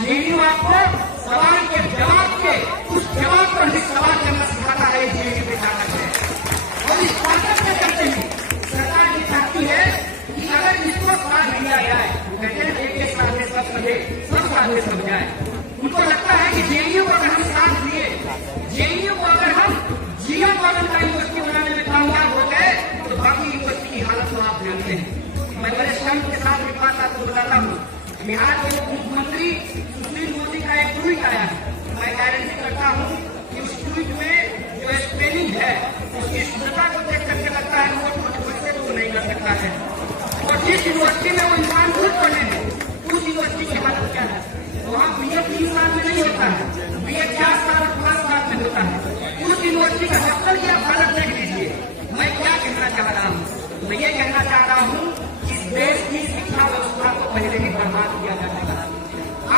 JDU आपको सवाल के जवाब के उस जवाब पर भी सवाल करना सिखाता है। जेडीयू के ताकत है और इस ताकत के चलते ही सरकार की चाहती है कि अगर इसको साथ दिया जाए, कहते हैं एक साथ में सब समझे, सब साथ में समझ जाए। उनको लगता है कि जेडीयू को अगर हम साथ दिए, जेडीयू को अगर हम जीएम मॉडल का यूनिवर्सिटी बनाने में कामयाब हो गए तो बाकी यूनिवर्सिटी की हालत तो आप जानते हैं। मैं बड़े शर्म के साथ एक बात आपको बताता हूँ, बिहार के मुख्यमंत्री सुशील मोदी का एक ट्वीट आया है। मैं गारंटी करता हूँ कि उस ट्वीट में जो स्पेलिंग है उसकी शुद्धता को देख करके लगता है वो नहीं कर सकता है। और जिस यूनिवर्सिटी में वो इंसान खुद पढ़े हैं उस यूनिवर्सिटी की हालत क्या है? वहाँ बीए 3 साल में नहीं होता है, बीए 4 साल 5 साल में होता है। उस यूनिवर्सिटी का दफ्तर की आप हालत देख लीजिए। मैं क्या कहना चाह रहा हूँ? मैं ये कहना चाह रहा हूँ कि इस देश की शिक्षा व्यवस्था को पहले ही बर्बाद किया जा चुका है।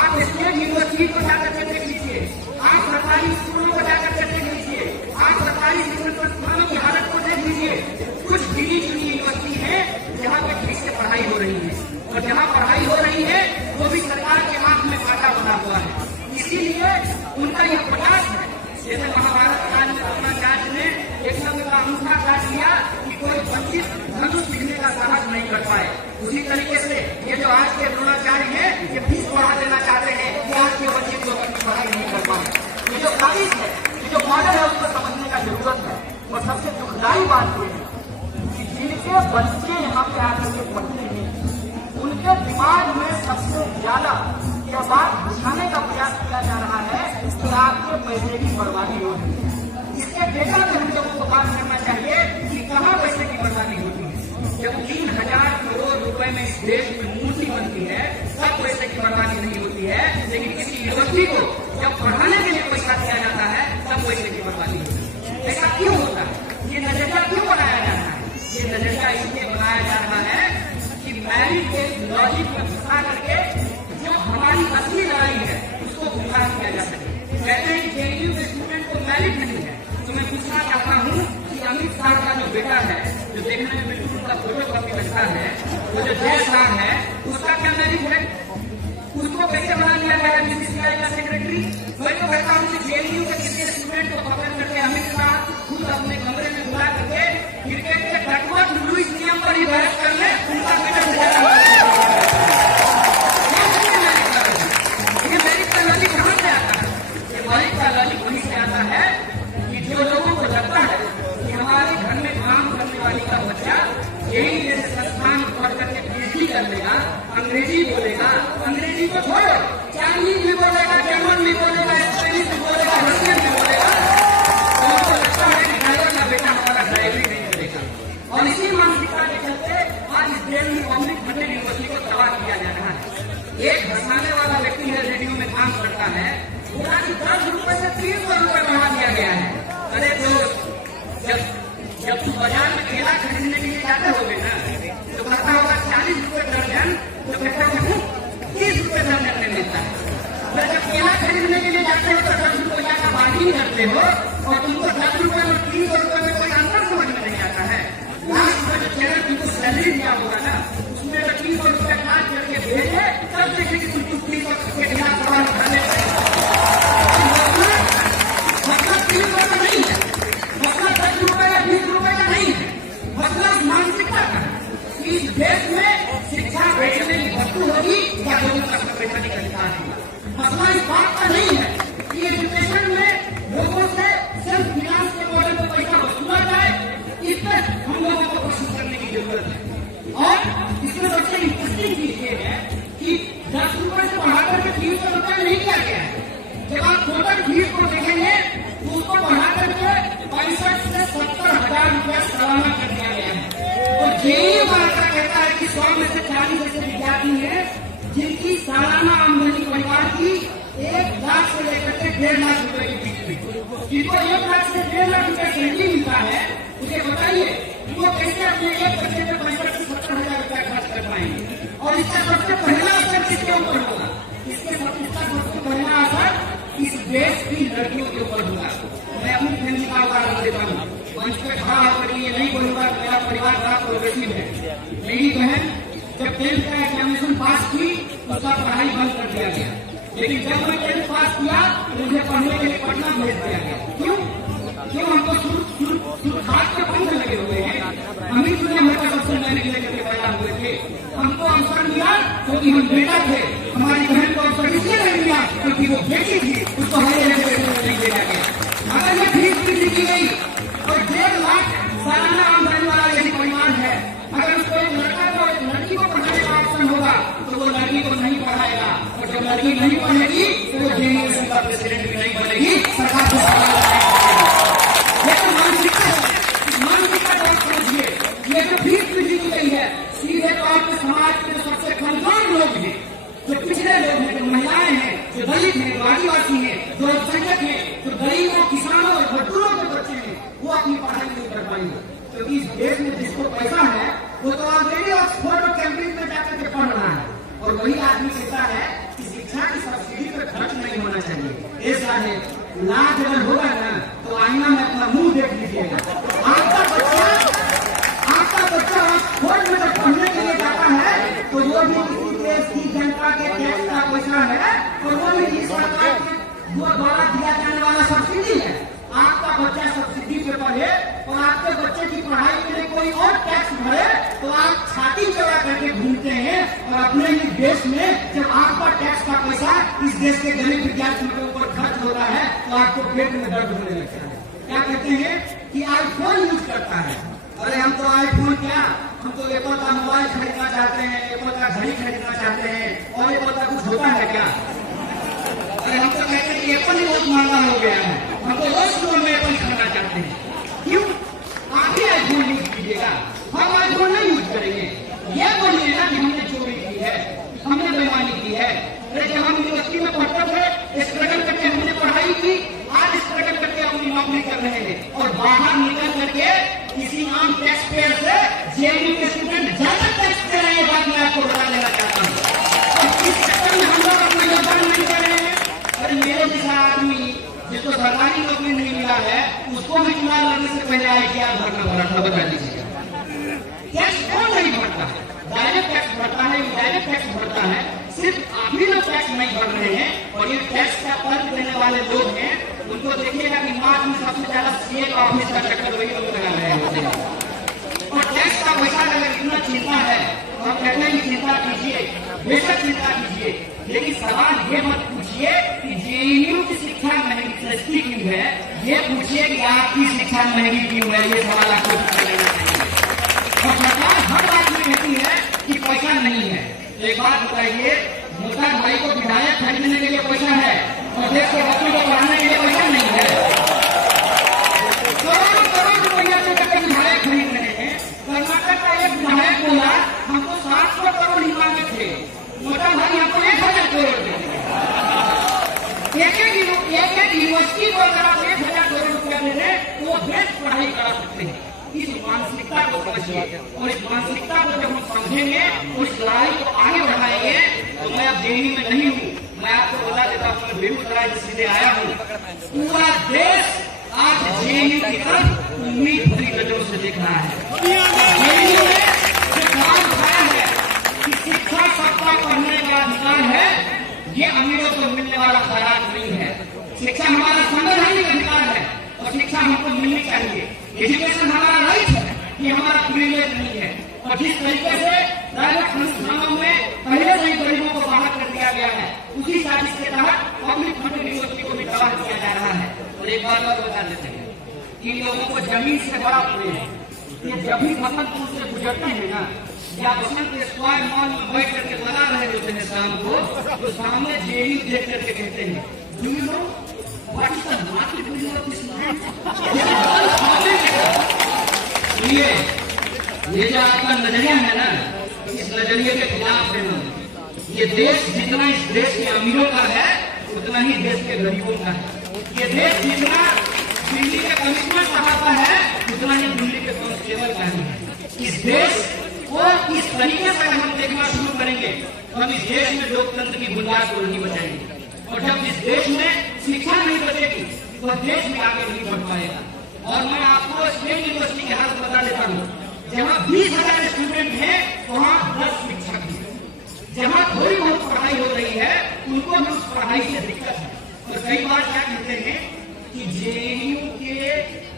आप स्टेट यूनिवर्सिटी को जाकर के देख लीजिए, आप सरकारी स्कूलों को जाकर के देख लीजिए, आप सरकारी शिक्षण संस्थानों की हालत को देख लीजिए। कुछ गिनी चुनी यूनिवर्सिटी है जहाँ पे ठीक से पढ़ाई हो रही है और जहाँ पढ़ाई हो रही है वो भी सरकार के आंख में कांटा बना हुआ है। इसीलिए उनका यह प्रयास है, जैसे महाभारत काल में द्रोणाचार्य ने एक समय का अंगूठा काट लिया कि कोई वंचित धनुष सीखने का साहस नहीं कर पाए। उसी तरीके से ये जो आज के द्रोणाचार्य है ये फीस बढ़ा देना चाहते हैं कि आज के वंचित लोग अपनी पढ़ाई नहीं कर पाए। ये जो तारीख है, ये जो मॉडल है उसको समझने का जरूरत है। और सबसे दुखदायी बात यह है कि जिनके बच्चे यहाँ पे आकर के पढ़ते हैं उनके दिमाग में सबसे ज्यादा यह बात बुझाने का प्रयास किया जा रहा है कि आपके पैसे की बर्बादी हो रही है। इसके डेटा में हम लोगों को बात करना चाहिए कि कहाँ पैसे की बर्बादी होती है। जब 3000 करोड़ रुपए में इस देश में मूर्ति बनती है तब पैसे की बर्बादी नहीं होती है, लेकिन किसी यूनिवर्सिटी को जब पढ़ाने के लिए पैसा दिया जाता है तब पैसे की बर्बादी होती है। ऐसा क्यों होता है? ये नजरिया क्यों बनाया जा रहा है? ये नजरिया इसलिए बनाया जा रहा है कि मैरिट के लॉजिक में घुसा करके जो हमारी असली लड़ाई है उसको गुमराह किया जा सके। कहते हैं कि जेडीयू के स्टूडेंट को मैरिट नहीं है, तो मैं पूछना चाहता हूँ कि अमित शाह का जो बेटा है, जो देखने में बिल्कुल उसका फोटो कॉपी लगता है, वो जो जय शाह है, उसका क्या मैरिट है? उसको कैसे बना लिया गया बीसीसीआई का सेक्रेटरी? मैं तो कहता हूँ कि जेडीयू के किसी स्टूडेंट को पकड़ करके अमित शाह खुद अपने कमरे में बुला करके क्रिकेट के डकवर्थ लुईस नियम पर ही बहस कर ले, उनका बेटा वहीं से आता है कि जो लोगों को लगता है कि हमारे घर में काम करने वाली का बच्चा यही जैसे संस्थान में पढ़ करके पीएचडी कर लेगा, अंग्रेजी बोलेगा, अंग्रेजी को छोड़ो चाइनीज भी बोलेगा, जर्मन भी बोलेगा, स्पेनिश भी बोलेगा, रशियन भी बोलेगा, तो उनको लगता है कि ड्राइवर का बेटा हमारा ड्राइवरी नहीं करेगा। और इसी मानसिकता के चलते आज इस देश में पब्लिक फंडेड यूनिवर्सिटी को तबाह किया जा रहा है। एक भसाने वाला व्यक्ति है, रेडियो में काम करता है, 10 रुपए से 300 रुपए बढ़ा दिया गया है। अरे तो जब तुम बाजार में केला खरीदने के लिए जाते होगे ना तो कहता होगा 40 रुपए दर्जन, तो कहता है 30 रुपए दर्जन में मिलता है। तो जब केला खरीदने के लिए जाते हो तो 10 रुपया का बार्गिंग करते हो और तुमको 10 रुपए में 300 रुपए में कोई अंतर समझ में नहीं आता है। लास्ट में जो चैनल तुमको सैलरी दिया होगा ना उसमें अगर 300 रुपए काट करके भेजे तब देखे कि तुम 300 के खिलाफ सवाल उठाने इस देश में शिक्षा बेचने की वस्तु होगी या लोगों का पैसा निकलता है। मसला इस बात का नहीं है कि एजुकेशन में लोगों से सेल्फ फाइनेंस के मॉडल पर पैसा वसूला जाए, इस पर हम लोगों को कोशिश करने की जरूरत है। और इसमें सबसे इंटरेस्टिंग चीज ये है कि 10 रुपए से बढ़ा करके 300 रुपए नहीं किया गया है। जब आप टोटल फीस को देखेंगे तो उसको बढ़ा करके 65 से 70,000 रुपया सालाना कर दिया गया है। और जेईई बात कहता है कि 100 में से 40 ऐसे विद्यार्थी हैं जिनकी सालाना आमदनी परिवार की 1 लाख से लेकर के 1.5 लाख रुपए के बीच में, जिनको 1 लाख से 1.5 लाख रुपए सैलरी मिलता है, उसे बताइए वो कैसे अपने एक बच्चे पे 65 से 70,000 रुपया खर्च कर पाएंगे। और इसका सबसे पहला असर किसके ऊपर होगा? इसका सबसे पहला असर इस देश की लड़कियों के ऊपर होगा। मैं अपनी फैमिली का उदाहरण देता हूँ, मंच पे खड़ा होकर ये नहीं बोलूंगा मेरा परिवार बड़ा प्रोग्रेसिव है। मेरी बहन जब 10th का एग्जामिनेशन पास की उसका पढ़ाई बंद कर दिया गया। लेकिन जब मैं 10th पास किया तो मुझे पढ़ने के लिए पटना भेज दिया गया। क्यों? हमको सुरखाट के पंख लगे हुए हैं। हम ही दुनिया भर का सबसे मैरिज लेकर के पैदा हुए थे। हमको अवसर मिला क्योंकि हम बेटा थे। हमारी बहन को अवसर इसलिए नहीं मिला क्योंकि वो बेटी थी, उसको हमारे नहीं दिया गया। अगर ये फीस वृद्धि की गई और 1.5 लाख सालाना आमदनी वाला यही परिवार है, अगर उसको एक लड़का को एक लड़की को पढ़ाने का ऑप्शन होगा तो वो लड़की को नहीं पढ़ाएगा, और जब लड़की नहीं पढ़ेगी तो वो जेएनयू का प्रेसिडेंट भी नहीं बनेगी। सरकार को ये तो मानसिकता बात समझिए। ये जो फीस वृद्धि की गई है सीधे तौर पर समाज के सबसे कमजोर लोग हैं, जो पिछड़े लोग हैं, जो महिलाएं हैं, जो दलित हैं, जो आदिवासी हैं, जो अल्पसंख्यक हैं, जो गरीबों, किसानों और मजदूरों के बच्चे हैं, वो अपनी पढ़ाई नहीं कर पाएंगे। क्योंकि इस देश में जिसको पैसा है वो तो ऑलरेडी ऑक्सफोर्ड और कैम्ब्रिज में जाकर के पढ़ रहा है, और वही आदमी कहता है कि शिक्षा की सब्सिडी पर खर्च नहीं होना चाहिए। ऐसा है, लाज अगर होगा ना तो आईना में अपना मुंह देख लीजिएगा। आपका बच्चा ऑक्सफोर्ड में जब पढ़ने के लिए जाता है तो वो भी किसी देश की जनता के टैक्स का पैसा है, और वो भी इस सरकार के द्वारा दिया जाने वाला सब्सिडी है। आपका बच्चा सब्सिडी पे पढ़े और आपके बच्चे की पढ़ाई के लिए कोई और टैक्स भरे तो आप छाती चला करके घूमते हैं, और अपने ही देश में जब आपका टैक्स का पैसा इस देश के गरीब विद्यार्थियों के ऊपर खर्च होता है तो आपको पेट में दर्द होने लगता है। क्या कहते हैं कि आईफोन यूज करता है। अरे हम तो आईफोन क्या, हम तो एप्पल का मोबाइल खरीदना चाहते हैं, एप्पल का घड़ी खरीदना चाहते हैं, और एप्पल का कुछ होता है क्या? अरे हम तो कहते हैं कि एप्पल ही बहुत महंगा हो गया है, हमको रोज स्टोर में एप्पल खरीदना चाहते हैं। क्यों? आप ही आईफोन यूज कीजिएगा, हम आईफोन नहीं यूज करेंगे। ये बोलिए ना कि हमने चोरी की है, हमने बेईमानी की है। अरे जब हम यूनिवर्सिटी में पढ़ते थे स्ट्रगल करके हमने पढ़ाई की, आज स्ट्रगल करके अपनी नौकरी कर रहे हैं, और बाहर निकल करके किसी आम टैक्स पेयर से जेएनयू के स्टूडेंट ज्यादा टैक्स दे रहे हैं। बात मैं आपको बता देना चाहता हूँ, और इस चक्कर में हम लोग अपना योगदान नहीं कर रहे हैं। अरे मेरे जैसा आदमी जिसको सरकारी नौकरी नहीं मिला है उसको भी चुनाव लड़ने से पहले ITR भरना पड़ा था। बता दीजिएगा, टैक्स कौन नहीं भरता है? डायरेक्ट टैक्स भरता है, इनडायरेक्ट टैक्स भरता है। सिर्फ आप ही लोग टैक्स नहीं भर रहे हैं, और ये टैक्स का कर्ज देने वाले लोग हैं, उनको देखिएगा कि मार्च में सबसे ज्यादा सीए का ऑफिस का चक्कर वही लोग लगा रहे होते हैं। और टैक्स का पैसा अगर इतना चिंता है तो हम कहते हैं कि चिंता कीजिए, बेशक चिंता कीजिए, लेकिन सवाल ये मत पूछिए कि जेएनयू की शिक्षा महंगी सस्ती क्यों है, ये पूछिए कि आपकी शिक्षा महंगी क्यों है। ये सवाल आपको लेना चाहिए। और सरकार हर बात में कहती है कि पैसा नहीं है। एक बात बताइए, मोटा भाई को विधायक खरीदने के लिए पैसा है और देश के बच्चों को पढ़ाने के लिए पैसा नहीं है। करोड़ों रुपया से विधायक खरीद रहे हैं। कर्नाटक का एक विधायक बोला हमको 700 करोड़ ही मांगे थे, मोटा भाई हमको 1000 करोड़ देते। एक यूनिवर्सिटी को अगर आप 1000 करोड़ रुपया दे दें तो वो बेस्ट पढ़ाई करा सकते हैं। इस मानसिकता को समझिए, और इस मानसिकता को जब हम समझेंगे और इस लड़ाई को आगे बढ़ाएंगे तो मैं अब जेएनयू में नहीं हूँ, मैं आपको बता देता हूँ, मैं बेगूसराय से सीधे आया हूँ। पूरा देश आज जेएनयू की तरफ उम्मीद भरी नजरों से देख रहा है। जेएनयू ने जो काम उठाया है कि शिक्षा सबका पढ़ने का अधिकार है, ये अमीरों को मिलने वाला खराज नहीं है। शिक्षा हमारा संवैधानिक अधिकार है और शिक्षा हमको मिलनी चाहिए। एजुकेशन हमारा राइट है, ये हमारा प्रिविलेज नहीं है। और जिस तरीके से प्राइवेट संस्थानों में पहले से ही गरीबों को बाहर कर दिया गया है, उसी साजिश के तहत पब्लिक फंड यूनिवर्सिटी को भी तबाह किया जा रहा है। और एक बात और बता देते हैं, इन लोगों को जमीन से बड़ा प्रेम है। ये जब भी बसंतपुर से गुजरते हैं ना, या बसंत स्क्वायर मॉल में बैठ करके बना रहे होते हैं शाम को, तो सामने जेएनयू देख करके कहते हैं ये जो आपका नजरिया है ना, इस नजरिए के खिलाफ है। ये देश जितना इस देश के अमीरों का है उतना ही देश के गरीबों का है। ये देश जितना दिल्ली के कमिश्नर साहब का है उतना ही दिल्ली के कांस्टेबल का है। इस देश को इस तरीके से हम देखना शुरू करेंगे तो हम इस देश में लोकतंत्र की बुनियाद को नहीं बचाएंगे। और जब इस देश में शिक्षा नहीं बचेगी तो देश में आगे नहीं बढ़ पाएगा। और मैं आपको स्टेट यूनिवर्सिटी के हालत बता देता हूँ, जहाँ 20,000 स्टूडेंट हैं वहाँ 10 शिक्षक हैं। जहाँ थोड़ी बहुत पढ़ाई हो रही है उनको भी उस पढ़ाई पढ़ाई से दिक्कत है। और कई बार क्या कहते हैं कि जेएनयू के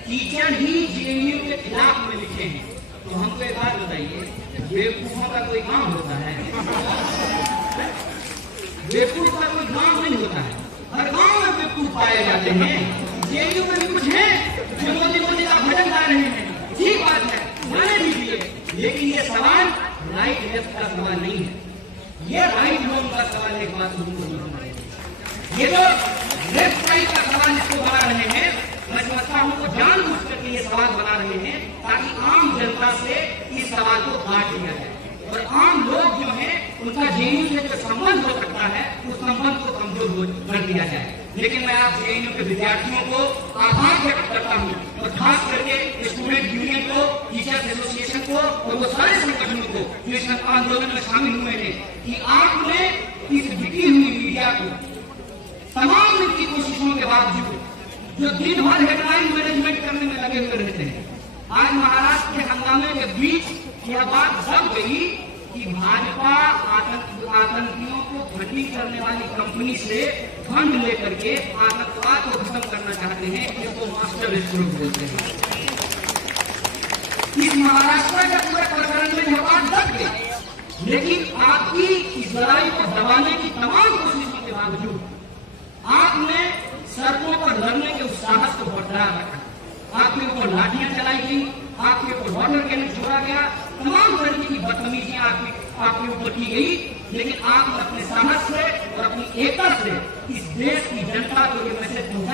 टीचर ही जेएनयू के खिलाफ में लिखे हैं। तो हमको एक बात बताइए, बेवकूफों का कोई काम होता है? बेवकूफ का कोई गांव नहीं होता है, हर गांव में बेवकूफ पाए जाते हैं। जेएनयू में भी कुछ है जो मोदी का भजन गा रहे हैं, ठीक बात है, माने दीजिए, लेकिन ये सवाल राइट लेफ्ट का सवाल नहीं है, ये राइट रॉन्ग का सवाल। एक बात ये तो लेफ्ट राइट का सवाल इसको बना रहे हैं, मैं समझता हूं वो जानबूझ करके ये सवाल बना रहे हैं ताकि आम जनता से इस सवाल को काट दिया जाए और आम लोग जो है उनका जेएनयू से जो संबंध हो सकता है उस संबंध को कमजोर कर दिया जाए। लेकिन मैं आप जेएनयू के विद्यार्थियों को आभार व्यक्त करता हूँ और खास करके स्टूडेंट यूनियन को, टीचर्स एसोसिएशन को और वो सारे संगठनों को जो इस आंदोलन में शामिल हुए हैं कि आपने इस बिकी हुई मीडिया को तमाम की कोशिशों के बावजूद जो दिन भर हेडलाइन मैनेजमेंट करने में लगे हुए रहते हैं, आज महाराष्ट्र के हंगामे के बीच यह बात दब गई कि भाजपा आतंकियों को भर्ती करने वाली कंपनी से फंड लेकर के आतंकवाद को खत्म करना चाहते हैं, जिसको मास्टर स्ट्रोक बोलते हैं। इस महाराष्ट्र के पूरे प्रकरण में यह बात दब गई, लेकिन आपकी इस लड़ाई को दबाने की तमाम कोशिशों के बावजूद आपने सड़कों पर लड़ने के उस साहस को बरकरार रखा। आपके ऊपर लाठियां चलाई गई, आपके ऊपर वाटर कैनन छोड़ा गया, तमाम तरीके की बदतमीजियां आपके ऊपर की गई, लेकिन आप अपने साहस से और अपनी एकता से इस देश की जनता को ये मैसेज पहुंचा